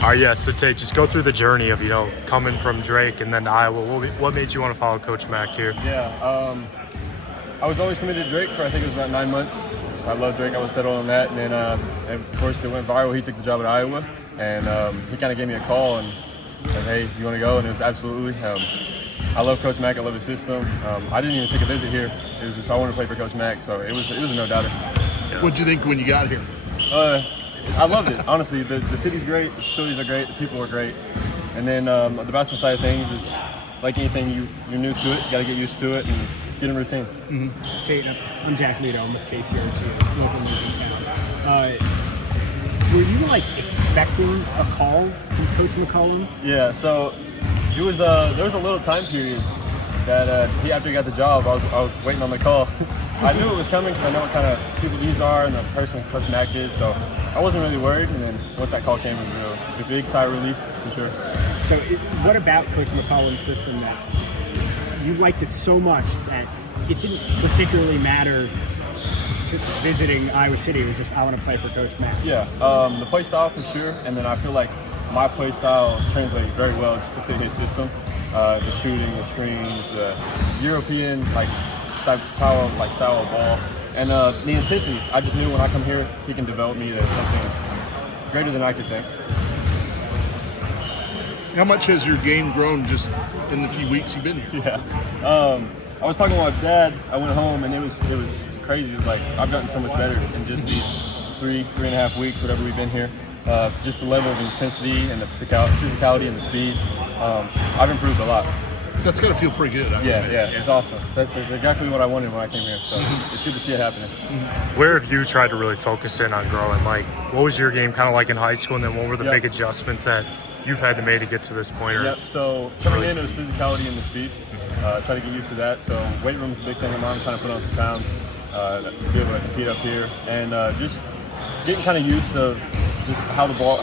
Yeah, so Tate, just go through the journey of, coming from Drake and then to Iowa. What made you want to follow Coach Mack here? Yeah, I was always committed to Drake for I think it was about 9 months. I love Drake. I was settled on that. And then, of course, it went viral. He took the job at Iowa. And he kind of gave me a call and said, hey, you want to go? And it was absolutely. I love Coach Mack. I love his system. I didn't even take a visit here. It was just I wanted to play for Coach Mack. So it was a no-doubter. Yeah. What did you think when you got here? I loved it. Honestly, the city's great. The facilities are great. The people are great. And then the basketball side of things is like anything, you're new to it. You got to get used to it and get in routine. Mm-hmm. Tate, I'm Jack Lito. I'm with KCRG, local news in town. Were you expecting a call from Coach McCollum? Yeah. So it was there was a little time period that after he got the job, I was waiting on the call. I knew it was coming because I know what kind of people these are and the person Coach Mack is, so I wasn't really worried. And then once that call came, it was a big sigh of relief for sure. So what about Coach McCollum's system that you liked it so much that it didn't particularly matter to visiting Iowa City? It was just, I want to play for Coach Mack. Yeah, the play style for sure, and then I feel like my play style translates very well just to fit his system. The shooting, the screens, the European style of ball, and the intensity. I just knew when I come here, he can develop me to something greater than I could think. How much has your game grown just in the few weeks you've been here? Yeah, I was talking with my dad. I went home and it was crazy. It was like I've gotten so much better in just these three and a half weeks, whatever we've been here. Just the level of intensity and the physicality and the speed. I've improved a lot. That's got to feel pretty good. Yeah, it's awesome. That's exactly what I wanted when I came here. So it's good to see it happening. Where have you tried to really focus in on growing? What was your game kind of like in high school, and then what were the big adjustments that you've had to make to get to this point? Yep. So coming in, it was physicality and the speed. Try to get used to that. So weight room is a big thing of mine. I'm trying to put on some pounds, be able to compete up here, and just getting kind of used of just how the ball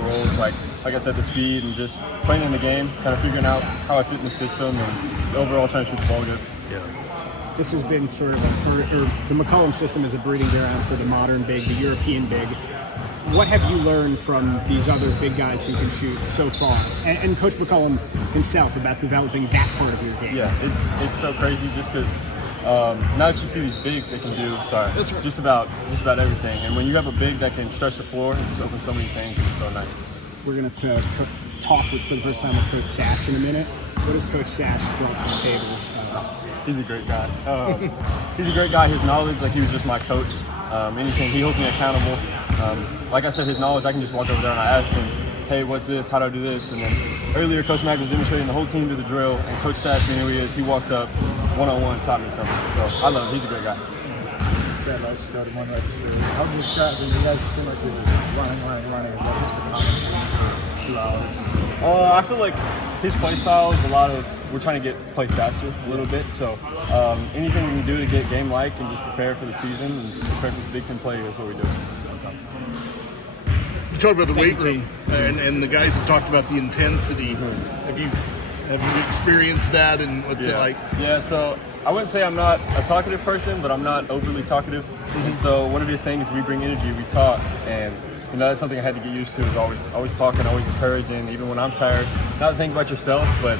rolls. Like I said, the speed and just playing in the game, kind of figuring out how I fit in the system, and overall trying to shoot the ball good. Yeah. This has been sort of the McCollum system is a breeding ground for the modern big, the European big. What have you learned from these other big guys who can shoot so far, and Coach McCollum himself about developing that part of your game? Yeah, it's so crazy just because now that you see these bigs, they can do just about everything. And when you have a big that can stretch the floor and just open so many things, it's so nice. We're going to talk for the first time with Coach Sage in a minute. What has Coach Sage brought to the table? He's a great guy. He's a great guy. His knowledge, he was just my coach. Anything, he holds me accountable. Like I said, his knowledge, I can just walk over there and I ask him, hey, what's this? How do I do this? And then earlier, Coach Mack was demonstrating the whole team do the drill, and Coach Sage, being who he is, he walks up one-on-one, taught me something. So I love him. He's a great guy. How do you describe it? You guys seem like you're just running. Is that just a common thing for 2 hours? I feel like his play style is a lot of, we're trying to play faster a little bit. So anything we can do to get game-like and just prepare for the season and prepare for the Big Ten play is what we do. You talked about the weight room, and the guys have talked about the intensity. Have you experienced that, and what's it like? Yeah, so I wouldn't say I'm not a talkative person, but I'm not overly talkative. And so one of these things, we bring energy, we talk, and that's something I had to get used to, is always talking, always encouraging, even when I'm tired. Not to think about yourself, but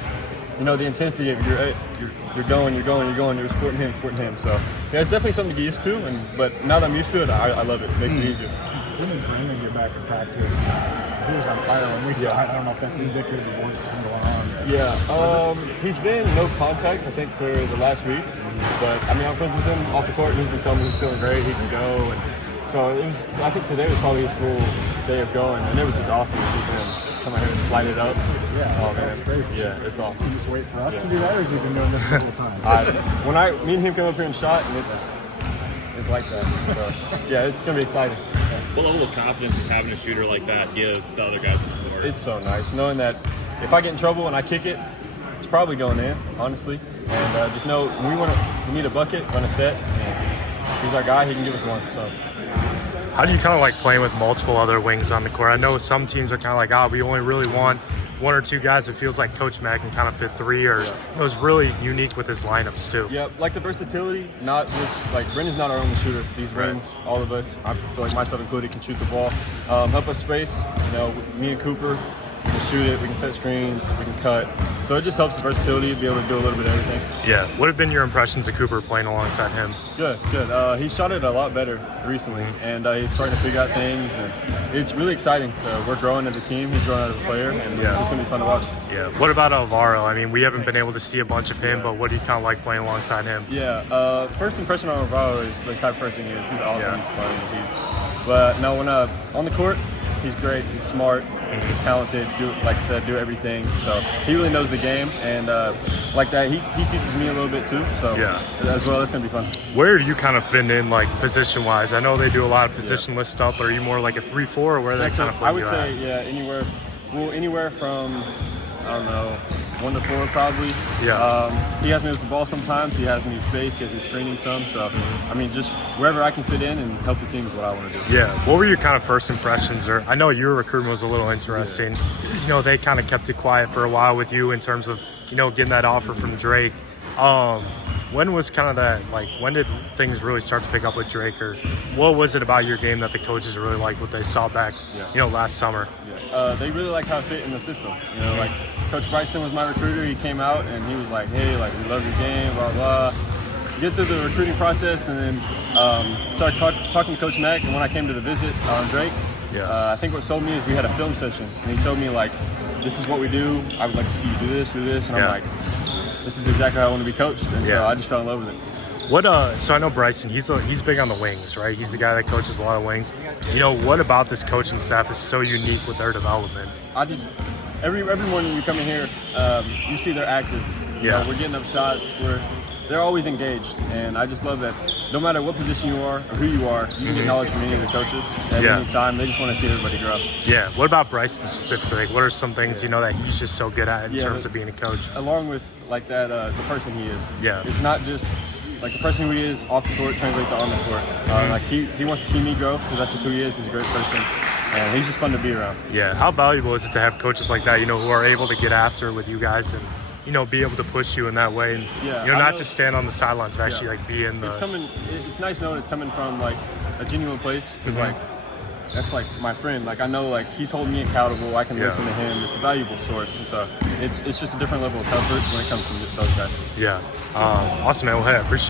the intensity of you're going, you're supporting him. So yeah, it's definitely something to get used to, but now that I'm used to it, I love it. It makes it easier. Even Brandon get back to practice, he was on fire when we saw. I don't know if that's indicative of what's been going on. Yeah, he's been no contact, I think, for the last week. But I'm friends with him off the court, and he's been telling me he's feeling great, he can go. And so I think today was probably his full day of going, and it was just awesome to see him come out here and slide it up. Yeah, oh man, it's crazy. Yeah, it's awesome. You just wait for us to do that, or has he been doing this the whole time? Me and him come up here and shot, and it's like that. So yeah, it's gonna be exciting. What level of confidence does having a shooter like that give the other guys on the floor? It's so nice knowing that if I get in trouble and I kick it, it's probably going in, honestly. And just know we need a bucket, run a set. And he's our guy. He can give us one. So. How do you kind of like playing with multiple other wings on the court? I know some teams are kind of like, we only really want one or two guys, it feels like Coach Mack can kind of fit three, or it was really unique with his lineups too. Yeah, like the versatility, not just like Brennan's not our only shooter. These rings, all of us, I feel like myself included, can shoot the ball, help us space. You know, me and Cooper, we can shoot it, we can set screens, we can cut. So it just helps the versatility, be able to do a little bit of everything. Yeah. What have been your impressions of Cooper playing alongside him? Good. He shot it a lot better recently, and he's starting to figure out things, and it's really exciting. We're growing as a team, he's growing as a player, and it's just going to be fun to watch. Yeah. What about Alvaro? I mean, we haven't been able to see a bunch of him, but what do you kind of like playing alongside him? Yeah, first impression on Alvaro is the type of person he is. He's awesome, he's funny, but no, when on the court, he's great, he's smart, he's talented, like I said, do everything. So he really knows the game, and like that, he teaches me a little bit too. So as well, that's gonna be fun. Where do you kind of fit in, like position-wise? I know they do a lot of positionless stuff. Are you more like a 3-4, or where they kind of play? I would say anywhere from I don't know, 1 to 4 probably. Yeah. He has me with the ball sometimes. He has me space. He has me screening some. So I mean, just wherever I can fit in and help the team is what I want to do. Yeah. What were your kind of first impressions? Or I know your recruitment was a little interesting. You know, they kind of kept it quiet for a while with you in terms of, you know, getting that offer from Drake. When was kind of that, like, when did things really start to pick up with Drake, or what was it about your game that the coaches really liked, what they saw back, you know, last summer? They really like how it fit in the system. You know, like Coach Bryson was my recruiter. He came out and he was like, hey, like, we love your game, blah, blah. Get through the recruiting process, and then started talking to Coach Mack. And when I came to the visit on Drake, I think what sold me is we had a film session, and he showed me, like, this is what we do. I would like to see you do this. And I'm like, this is exactly how I want to be coached. And so I just fell in love with it. What so I know Bryson, he's big on the wings, right? He's the guy that coaches a lot of wings. You know, what about this coaching staff is so unique with their development? Every morning you come in here, you see they're active. You know, we're getting up shots. They're always engaged, and I just love that. No matter what position you are or who you are, you can get knowledge from any of the coaches at any time. They just want to see everybody grow. Yeah. What about Bryson specifically? What are some things you know that he's just so good at in terms of being a coach? Along with like that, the person he is. Yeah. It's not just like the person who he is off the court translate to on the court. Like he wants to see me grow because that's just who he is. He's a great person, and he's just fun to be around. Yeah. How valuable is it to have coaches like that? You know, who are able to get after it with you guys and, you know, be able to push you in that way, and you know, not just stand on the sidelines, but actually like be in the. It's nice knowing it's coming from like a genuine place, because like that's like my friend. Like I know like he's holding me accountable. I can listen to him. It's a valuable source, and so it's just a different level of comfort when it comes from those guys. Yeah. Awesome, man. Well, hey, I appreciate.